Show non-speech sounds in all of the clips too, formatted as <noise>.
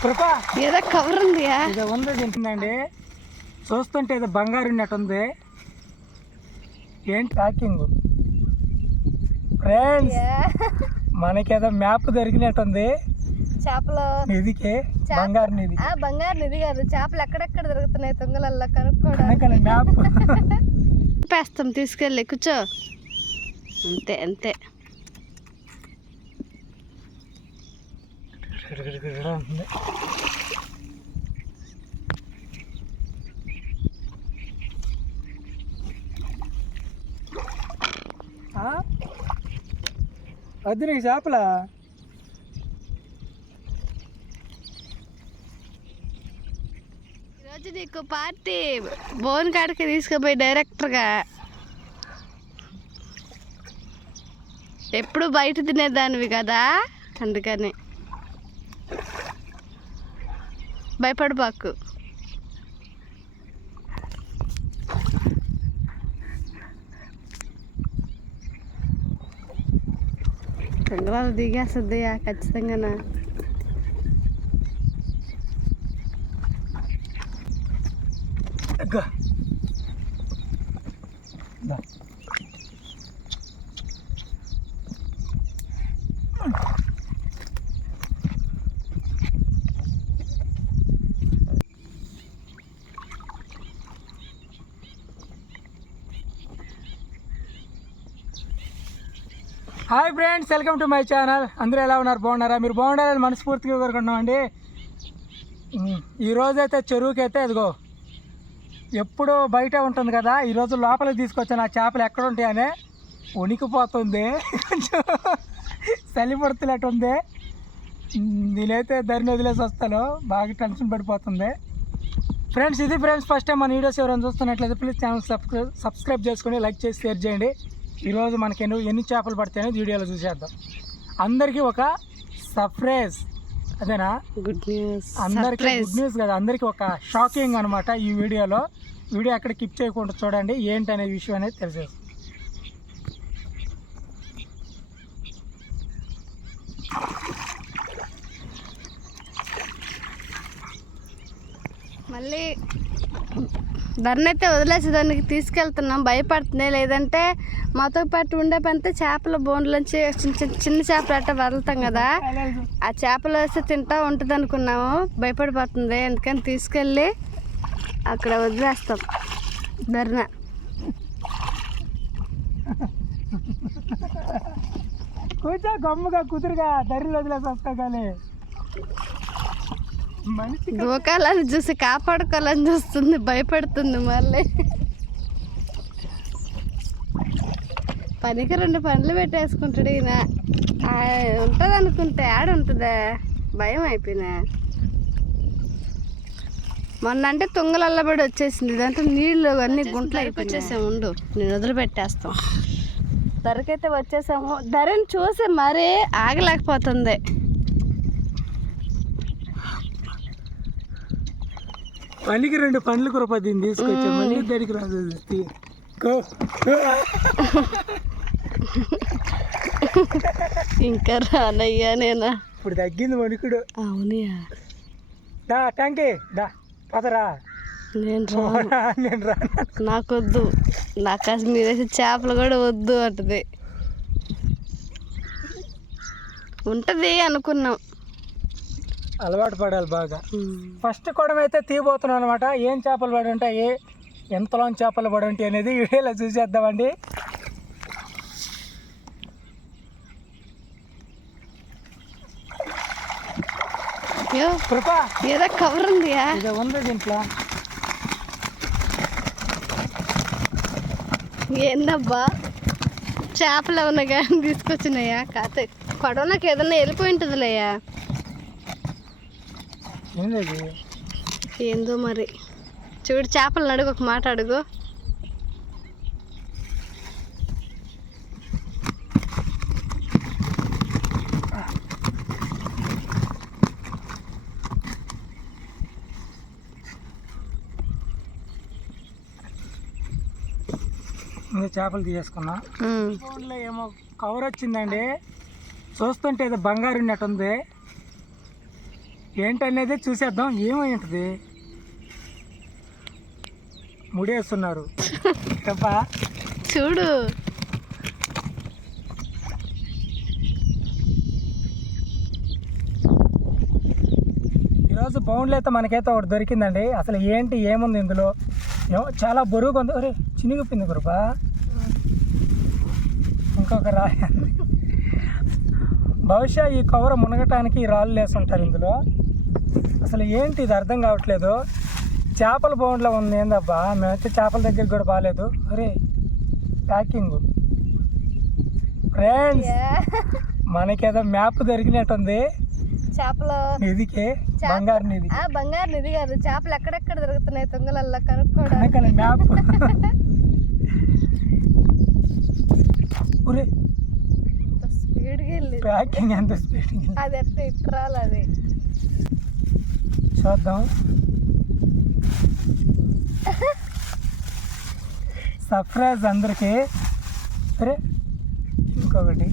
కృప. ఏదో కవర్ ఇది ఉంది తింటుందండి చూస్తుంటే ఏదో బంగారు ఉన్నట్టుంది ఏంటి ప్యాకింగ్ ఫ్రెండ్స్ మనకేదో మ్యాప్ దొరికినట్టుంది చేపలు. నిధికి బంగారు నిధి ఆ బంగారు నిధి కాదు. చేపలు ఎక్కడెక్కడ దొరుకుతున్నాయి తొంగలల్లా కనుక్కోవడం కనుక మ్యాప్ <laughs> పేస్తాం తీసుకెళ్ళి కూర్చో. అంతే అంతే. వద్దు నీకు చేపలా ఈరోజు నీకు పార్టీ బోన్ కాడికి తీసుకుపోయి డైరెక్టర్గా. ఎప్పుడు బయట తినేదానివి కదా అందుకని. భయపడబాకు కంగరాలు దిగేస్తుంది ఖచ్చితంగా అగ్గో. Hi friends welcome to my channel అందరూ ఎలా ఉన్నారు? బాగున్నారా? మీరు బాగుండాలని మనస్ఫూర్తిగా కోరుకుంటున్నామండి. అండి ఈ రోజైతే చెరువుకి అయితే అదిగో ఎప్పుడు బయట ఉంటుంది కదా ఈరోజు లోపలికి తీసుకొచ్చాను. ఆ చేపలు ఎక్కడ ఉంటాయనే వణికిపోతుంది. కొంచెం చలి పడుతున్నట్టు ఉంది నేనైతే ధరిని వదిలేసి వస్తాను. బాగా టెన్షన్ పడిపోతుంది. ఫ్రెండ్స్ ఇది ఫ్రెండ్స్ ఫస్ట్ టైం మన వీడియోస్ ఎవరైనా చూస్తున్నట్లయితే ప్లీజ్ ఛానల్ సబ్స్క్రైబ్ సబ్స్క్రైబ్ చేసుకొని లైక్ చేసి షేర్ చేయండి. ఈరోజు మనకి ఎన్ని ఎన్ని చేపలు పడతాయనేది వీడియోలో చూసేద్దాం. అందరికీ ఒక సర్ప్రైజ్ అదేనా? గుడ్ న్యూస్ అందరికి గుడ్ న్యూస్ కదా. అందరికి ఒక షాకింగ్ అనమాట ఈ వీడియోలో. వీడియో ఎక్కడ కిప్ చేయకుండా చూడండి ఏంటి అనే విషయం అనేది తెలిసేది. మళ్ళీ ధరనైతే అయితే వదిలేసి దానికి తీసుకెళ్తున్నాం. భయపడుతుంది. లేదంటే మాతో పాటు ఉండే పంతే చేపల బోన్లోంచి చిన్న చిన్న చిన్న చేపలు అట్ట వదులుతాం కదా. ఆ చేపలు వేస్తే తింటా ఉంటుంది అనుకున్నాము. భయపడిపోతుంది. అందుకని తీసుకెళ్ళి అక్కడ వదిలేస్తాం. ధర్న. కొంచెం గమ్ముగా కుదురుగా ధరలు వదిలేసి వస్తా కానీ దూకాలని చూసి కాపాడుకోవాలని చూస్తుంది భయపడుతుంది మళ్ళీ. పనికి రెండు పండ్లు పెట్టేసుకుంటాడు ఈయన. ఉంటుంది అనుకుంటే ఆడ ఉంటుందా భయం అయిపోయినా. మొన్న అంటే తుంగలల్లబడి వచ్చేసింది. దాంట్లో నీళ్ళు అన్ని గుంటలు అయిపోయి ఉండు. నేను వదిలిపెట్టేస్తాం ధరకైతే వచ్చేసాము. ధరని చూసి మరీ ఆగలేకపోతుంది. పనికి రెండు పండ్లు కురప దీన్ని తీసుకొచ్చా? మళ్ళీ దరికి రాదు. ఇంకా రానయ్యా నేనా? ఇప్పుడు తగ్గింది వణుకుడు. అవునయా దా టంకి. దా పదరా. నేను రాను. <laughs> నేను రా నాకొద్దు. నాకు అసలు మీరేసే చేపలు కూడా వద్దు అంటది. ఉంటుంది అనుకున్నాం. అలవాటు పడాలి బాగా. ఫస్ట్ కూడా అయితే తీయబోతున్నాం అనమాట ఏం చేపలు పడి ఉంటాయి ఎంతలో చేపలు పడి ఉంటాయి అనేది వీడియోలో చూసేద్దామండి. కృప. ఏదో కవర్ ఉందియా? ఇది ఉంది దీంట్లో. ఏందబ్బా? చేపలు ఏమన్నా కానీ తీసుకొచ్చినాయా? కాతే పడవలోకి ఏదన్నా వెళ్ళిపోయి ఉంటుందిలేయా? ఏంది ఏందో మరి. చూడు చేపలను అడుగు ఒక మాట అడుగు. ఇంకా చేపలు తీసేసుకున్నా. ఫోన్లో ఏమో కవర్ వచ్చిందండి. చూస్తుంటే ఏదో బంగారు ఉన్నట్టుంది. ఏంటనేది చూసేద్దాం. ఏమై ఉంటుంది ముడేస్తున్నారు. తప్ప చూడు. ఈరోజు బౌండ్లు అయితే మనకైతే ఒకటి దొరికిందండి. అసలు ఏంటి ఏముంది ఇందులో? ఏమో చాలా బరువుగా ఉంది. అరే చినిగిపోయింది గురుపా ఇంకొక రాయి. ఉంది. బహుశా ఈ కవర్ మునగటానికి ఈ రాళ్ళు వేసుంటారు ఇందులో. అసలు ఏంటి ఇది అర్థం కావట్లేదు. చేపల బౌండ్లో ఉంది ఏందబ్బా? మేమైతే చేపల దగ్గరికి కూడా బాగాలేదు అరే ప్యాకింగ్. ఫ్రెండ్స్ మనకేదో మ్యాప్ దొరికినట్టుంది. చేపలు నిధికి బంగారు నిధి. ఆ బంగారు నిధి కాదు చేపలు ఎక్కడెక్కడ దొరుకుతున్నాయి తొంగలల్లా కనుక్కోవడానికి? అందుకని మ్యాప్. ఒరే స్పీడ్గా వెళ్ళి ప్యాకింగ్ ఎంత స్పీడ్ అది ఎట్ట ఇట్రాలి అది. చూద్దాం. సర్ప్రైజ్ అందరికీ. అరే ఇంకొకటి.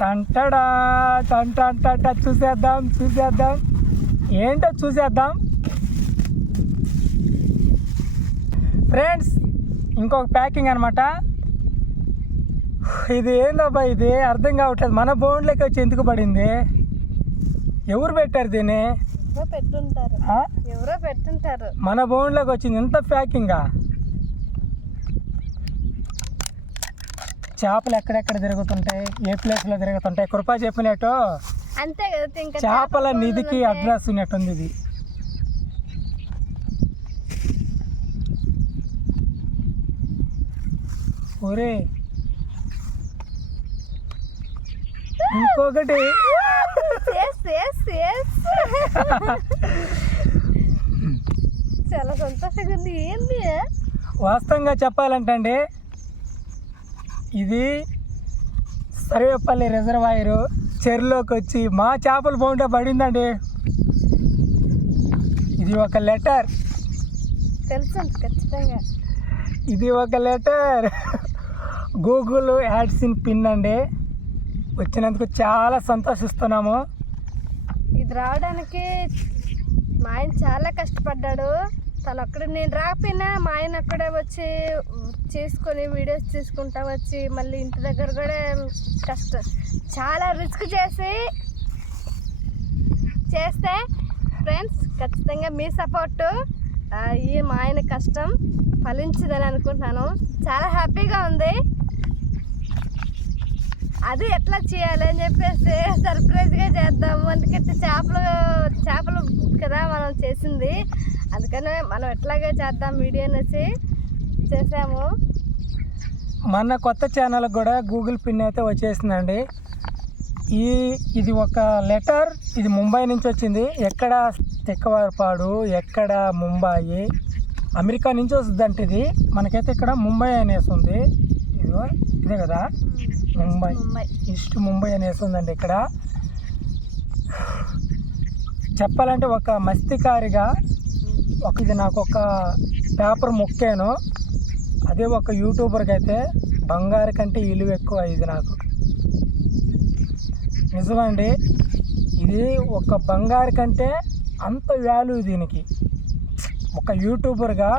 టంటడా టంటంట చూసేద్దాం చూసేద్దాం. ఏంటో చూసేద్దాం. ఫ్రెండ్స్ ఇంకొక ప్యాకింగ్ అనమాట ఇది ఏందబ్బా ఇది? అర్థం కావట్లేదు. మన బోన్లోకి వచ్చి ఎందుకు పడింది? ఎవరు పెట్టారు దీన్ని? పెట్టుంటారు? ఎవరో పెట్టుంటారు. మన బోన్లోకి వచ్చింది. ఇంత ప్యాకింగా? చేపలు ఎక్కడెక్కడ తిరుగుతుంటాయి? ఏ ప్లేస్లో తిరుగుతుంటాయి? కృపా చెప్పినట్టు? అంతే కదా చేపల నిధికి అడ్రస్ ఉన్నట్టుంది ఇది. ఒరే ఇంకొకటి. చాలా సంతోషంగా ఉంది. ఏంది? వాస్తవంగా చెప్పాలంటే అండి ఇది సర్వేపల్లి రిజర్వాయరు చెరువులోకి వచ్చి మా చేపల బౌండే పడిందండి. ఇది ఒక లెటర్. తెలుసు ఖచ్చితంగా. ఇది ఒక లెటర్. గూగుల్ యాడ్స్ ఇన్ పిన్ అండి. వచ్చినందుకు చాలా సంతోషిస్తున్నాము. ఇది రావడానికి మా ఆయన చాలా కష్టపడ్డాడు. తను ఒక్కడే నేను రాకపోయినా మా ఆయన అక్కడే వచ్చి చేసుకొని వీడియోస్ తీసుకుంటా వచ్చి మళ్ళీ ఇంటి దగ్గర కూడా కష్టం చాలా రిస్క్ చేసి చేస్తే ఫ్రెండ్స్ ఖచ్చితంగా మీ సపోర్టు. ఈ మా ఆయన కష్టం ఫలించిందని అనుకుంటున్నాను. చాలా హ్యాపీగా ఉంది. అది ఎట్లా చేయాలి అని చెప్పేసి సర్ప్రైజ్గా చేద్దాము. ఎందుకంటే చేపలు చేపలు కదా మనం చేసింది. అందుకనే మనం ఎట్లాగే చేద్దాం వీడియో అనేసి చేసాము. మన కొత్త ఛానల్ కూడా గూగుల్ పిన్ అయితే వచ్చేసిందండి. ఈ ఇది ఒక లెటర్ ఇది ముంబై నుంచి వచ్చింది. ఎక్కడ తెక్కవారపాడు ఎక్కడ ముంబాయి అమెరికా నుంచి వస్తుందంట ఇది. మనకైతే ఇక్కడ ముంబై అనేసి ఉంది. ఇదిగో ఇదే కదా. ముంబై. ఈస్ట్ ముంబై అనేసి ఉందండి ఇక్కడ. చెప్పాలంటే ఒక మస్తికారిగా ఒక ఇది నాకు ఒక పేపర్ ముక్కాను. అదే ఒక యూట్యూబర్కి అయితే బంగారు కంటే విలువ ఎక్కువ ఇది నాకు. నిజమండి ఇది ఒక బంగారు కంటే అంత వాల్యూ దీనికి. ఒక యూట్యూబర్గా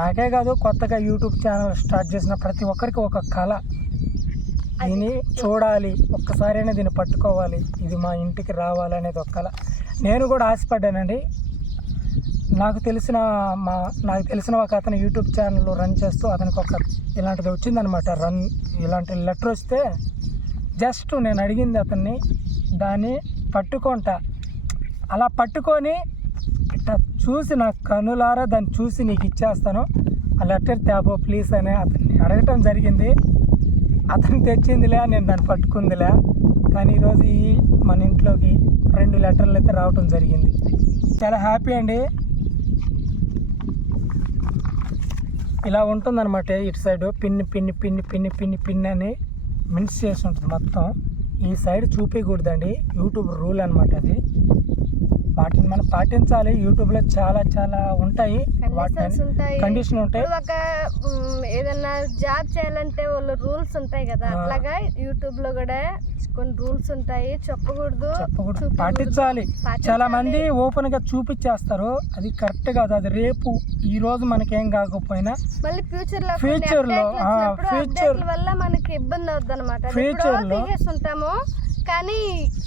నాకే కాదు కొత్తగా యూట్యూబ్ ఛానల్ స్టార్ట్ చేసిన ప్రతి ఒక్కరికి ఒక కళ. దీన్ని చూడాలి. ఒక్కసారైనా దీన్ని పట్టుకోవాలి. ఇది మా ఇంటికి రావాలి అనేది ఒక కళ నేను కూడా ఆశపడ్డానండి. నాకు తెలిసిన మా నాకు తెలిసిన ఒక అతను యూట్యూబ్ ఛానల్ రన్ చేస్తూ అతనికి ఒక ఇలాంటిది వచ్చిందనమాట రన్ ఇలాంటి లెటర్ వస్తే జస్ట్ నేను అడిగింది అతన్ని దాన్ని పట్టుకుంటా. అలా పట్టుకొని ఇట్లా చూసి నా కనులారా దాన్ని చూసి నీకు ఇచ్చేస్తాను. ఆ లెటర్ తేపో ప్లీజ్ అని అతన్ని అడగటం జరిగింది. అతను తెచ్చిందిలే నేను దాన్ని పట్టుకుందిలే. కానీ ఈరోజు ఈ మన ఇంట్లోకి రెండు లెటర్లు అయితే రావటం జరిగింది. చాలా హ్యాపీ అండి. ఇలా ఉంటుందన్నమాట ఇటు సైడ్. పిన్ని పిన్ని పిన్ని పిన్ని పిన్ని పిన్ని అని మిన్స్ చేసి ఉంటుంది మొత్తం. ఈ సైడ్ చూపించకూడదండి యూట్యూబ్ రూల్ అనమాట అది. వాటిని మనం పాటించాలి. యూట్యూబ్లో చాలా చాలా ఉంటాయి. ఉంటాయి. కండిషన్ ఉంటాయి. ఒక మ్, ఏదన్నా జాబ్ చేయాలంటే వాళ్ళు రూల్స్ ఉంటాయి కదా. అట్లాగా యూట్యూబ్లో కూడా కొన్ని రూల్స్ ఉంటాయి. చెప్పకూడదు. పాటించాలి. చాలా మంది ఓపెన్గా చూపించేస్తారు అది కరెక్ట్ కాదు. అది రేపు ఈ రోజు మనకేం కాకపోయినా మళ్ళీ ఫ్యూచర్లో Future లో, ఆ, future- అప్డేట్ల వల్ల మనకి ఇబ్బంది అవుద్ది అనమాట Future లో- ఉంటాము కానీ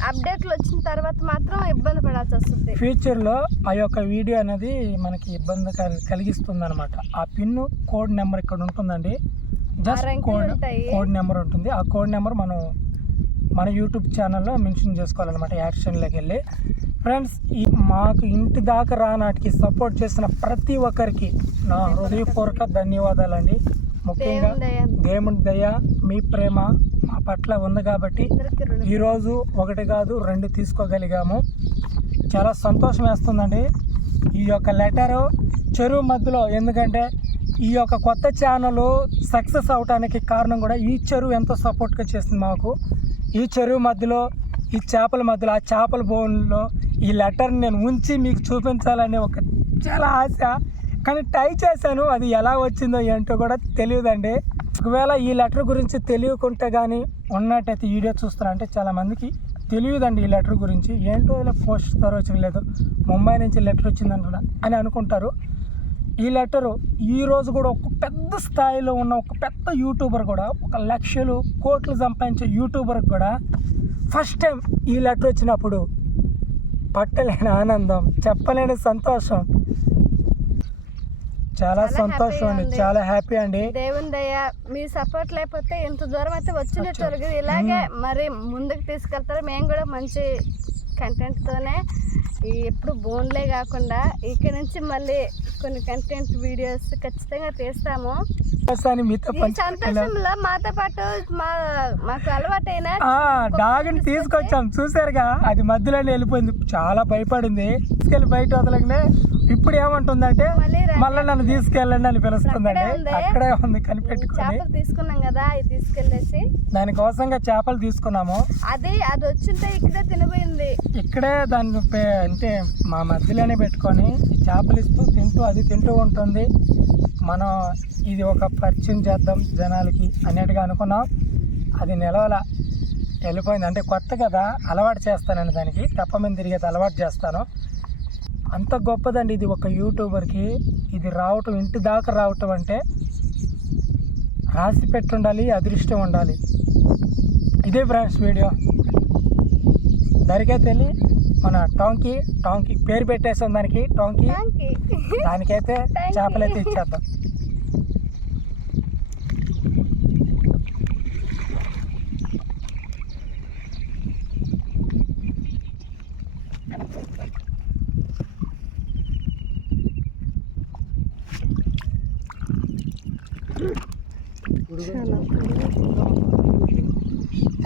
అప్డేట్లు వచ్చిన తర్వాత మాత్రం ఇబ్బంది పడాల్సి వస్తుంది. ఫ్యూచర్లో ఆ యొక్క వీడియో అనేది మనకి ఇబ్బంది కలిగిస్తుంది అనమాట ఆ పిన్ కోడ్ నెంబర్ ఇక్కడ ఉంటుందండి. Just code. కోడ్ నెంబర్ ఉంటుంది. ఆ కోడ్ నెంబర్ మనం మన యూట్యూబ్ ఛానల్లో మెన్షన్ చేసుకోవాలన్నమాట యాక్షన్లోకి వెళ్ళి. ఫ్రెండ్స్ ఈ మాకు ఇంటి దాకా రానాటికి సపోర్ట్ చేసిన ప్రతి ఒక్కరికి నా హృదయపూర్వక ధన్యవాదాలండి. ముఖ్యంగా దేవుని దయ. మీ ప్రేమ మా పట్ల ఉంది కాబట్టి. ఈరోజు ఒకటి కాదు రెండు తీసుకోగలిగాము. చాలా సంతోషం వేస్తుందండి. ఈ యొక్క లెటరు చెరువు మధ్యలో ఎందుకంటే ఈ యొక్క కొత్త ఛానల్ సక్సెస్ అవడానికి కారణం కూడా ఈ చెరువు ఎంతో సపోర్ట్గా చేస్తుంది మాకు. ఈ చెరువు మధ్యలో ఈ చేపల మధ్యలో ఆ చేపల బోన్లో ఈ లెటర్ని నేను ఉంచి మీకు చూపించాలనే ఒక చాలా ఆశ. కానీ ట్రై చేశాను. అది ఎలా వచ్చిందో ఏంటో కూడా తెలియదండి. ఒకవేళ ఈ లెటర్ గురించి తెలియకుంటే కానీ ఉన్నట్టయితే వీడియో చూస్తారా అంటే చాలామందికి తెలియదండి ఈ లెటర్ గురించి. ఏంటో ఇలా పోస్ట్ తర్వాత లేదు. ముంబై నుంచి లెటర్ వచ్చిందంట అని అనుకుంటారు. ఈ లెటరు ఈ రోజు కూడా ఒక పెద్ద స్థాయిలో ఉన్న ఒక పెద్ద యూట్యూబర్ కూడా ఒక లక్షలు కోట్లు సంపాదించే యూట్యూబర్ కూడా ఫస్ట్ టైం ఈ లెటర్ వచ్చినప్పుడు పట్టలేని ఆనందం చెప్పలేని సంతోషం చాలా సంతోషం అండి. చాలా హ్యాపీ అండి. దేవుని దయ మీ సపోర్ట్ లేకపోతే ఇంత దూరం అయితే వచ్చినట్టు ఇలాగే మరి ముందుకు తీసుకెళ్తారు. మేము కూడా మంచి కంటెంట్ తోనే ఈ ఎప్పుడు బోన్లే కాకుండా ఇక్కడ నుంచి మళ్ళీ కొన్ని కంటెంట్ వీడియోస్ ఖచ్చితంగా తీస్తాము. సంతోషంలో మాతో పాటు మా మాకు అలవాటైన డాగ్ని తీసుకొచ్చాం చూసారుగా అది మధ్యలోనే వెళ్ళిపోయింది. చాలా భయపడింది. తీసుకెళ్ళి బయట వదలగానే ఇప్పుడు ఏమంటుందంటే మళ్ళీ నన్ను తీసుకెళ్ళండి అని పిలుస్తుందండి. అక్కడే ఉంది. కనిపెట్టుకొని. చేపలు తీసుకున్నాం కదా అవి తీసుకెళ్ళేసి. దానికోసంగా చేపలు తీసుకున్నాము. అది అది వచ్చింటే ఇక్కడే తినబోయింది ఇక్కడే దాన్ని అంటే మా మధ్యలోనే పెట్టుకొని చేపలు ఇస్తూ తింటూ అది తింటూ ఉంటుంది. మనం ఇది ఒక పరిచయం చేద్దాం జనాలకి అన్నట్టుగా అనుకున్నాం. అది నిలవల వెళ్ళిపోయింది. అంటే కొత్త కదా అలవాటు చేస్తానండి దానికి. తప్ప మీద తిరిగేది అలవాటు చేస్తాను. అంత గొప్పదండి ఇది ఒక యూట్యూబర్కి. ఇది రావటం ఇంటి దాకా రావటం అంటే రాసి పెట్టి ఉండాలి అదృష్టం ఉండాలి. ఇదే ఫ్రెండ్స్ వీడియో. దానికైతే వెళ్ళి మన టాంకీ టాంకీ పేరు పెట్టేసాం దానికి టాంకీ. దానికైతే. <laughs> చేపలైతే ఇచ్చేద్దాం.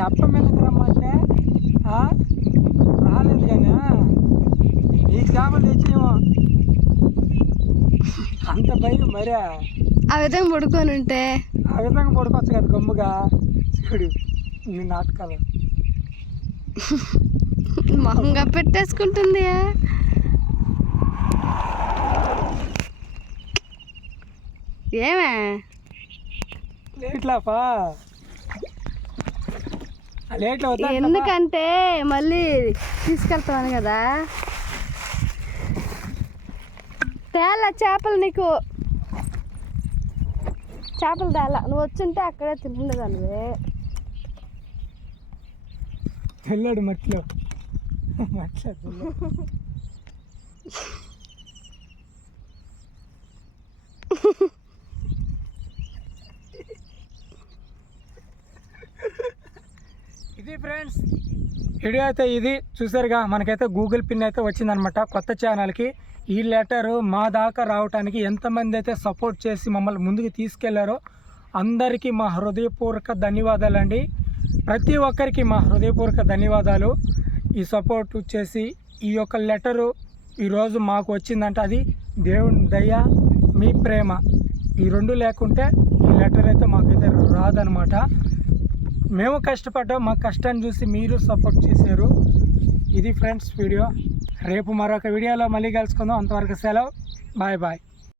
చెప్ప మీదకి రమ్మంటే? ఆ? రాలేదు కానీ ఈ చేపలు తెచ్చేమో అంత భయం మరే. ఆ విధంగా పడుకొని ఉంటే? ఆ విధంగా పడుకోవచ్చు కదా గమ్ముగా చూడు నీ నాటకాలు. మొహంగా పెట్టేసుకుంటుంది ఏమే? లేట్లాపా ఎందుకంటే మళ్ళీ తీసుకెళ్తాను కదా. తేలా చేపలు నీకు. చేపలు తేలా. నువ్వు వచ్చుంటే అక్కడే వెళ్ళాడు మట్టిలో. మట్టిలో వెళ్ళాడు. <laughs> ఇది ఫ్రెండ్స్. వీడియో అయితే ఇది. చూసారుగా మనకైతే గూగుల్ పిన్ అయితే వచ్చిందనమాట కొత్త ఛానల్కి. ఈ లెటర్ మా దాకా రావడానికి ఎంతమంది అయితే సపోర్ట్ చేసి మమ్మల్ని ముందుకు తీసుకెళ్ళారో అందరికీ మా హృదయపూర్వక ధన్యవాదాలండి. ప్రతి ఒక్కరికి మా హృదయపూర్వక ధన్యవాదాలు. ఈ సపోర్ట్ చేసి ఈ యొక్క లెటరు ఈరోజు మాకు వచ్చిందంటే అది దేవుని దయ మీ ప్రేమ. ఈ రెండు లేకుంటే ఈ లెటర్ అయితే మాకైతే రాదనమాట మేము కష్టపడ్డాం మా కష్టాన్ని చూసి మీరు సపోర్ట్ చేశారు. ఇది ఫ్రెండ్స్ వీడియో. రేపు మరొక వీడియోలో మళ్ళీ కలుసుకుందాం. అంతవరకు సెలవు. Bye bye.